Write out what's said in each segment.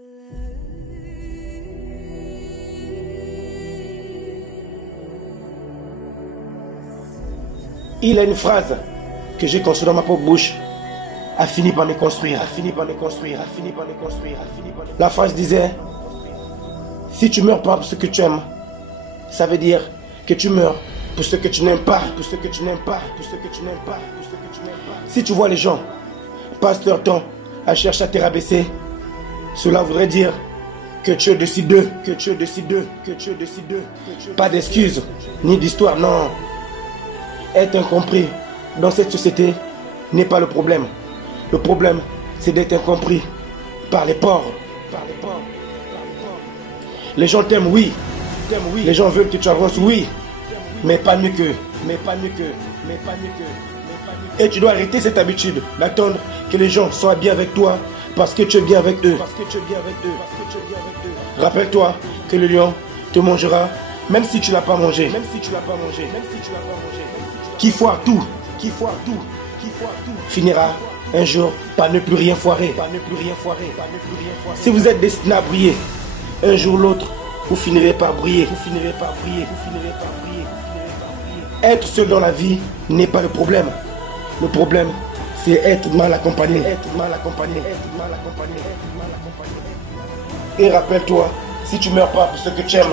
Il a une phrase que j'ai conçue dans ma propre bouche, a fini par me construire, a fini par me construire, a fini par me construire, a fini par me... La phrase disait, si tu meurs pas pour ce que tu aimes, ça veut dire que tu meurs pour ce que tu n'aimes pas, pour ce que tu n'aimes pas, pour ce que tu n'aimes pas, pour ce que tu n'aimes pas. Si tu vois les gens passent leur temps à chercher à te rabaisser, cela voudrait dire que tu es au-dessus d'eux, que tu es au-dessus d'eux, que tu es au-dessus d'eux. Pas d'excuses, ni d'histoire, non. Être incompris dans cette société n'est pas le problème. Le problème, c'est d'être incompris par les pauvres. Les gens t'aiment, oui. Les gens veulent que tu avances, oui. Mais pas mieux que. Et tu dois arrêter cette habitude d'attendre que les gens soient bien avec toi parce que tu es bien avec eux. Rappelle-toi que le lion te mangera même si tu l'as pas mangé. Qui foire tout, finira un jour par ne plus rien foirer. Si vous êtes destiné à briller, un jour ou l'autre, vous finirez par briller. Être seul dans la vie n'est pas le problème. Le problème, c'est être mal accompagné. Et rappelle-toi, si tu meurs pas pour ce que tu aimes,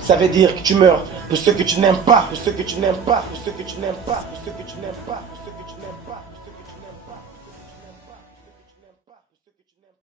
ça veut dire que tu meurs pour ce que tu n'aimes pas,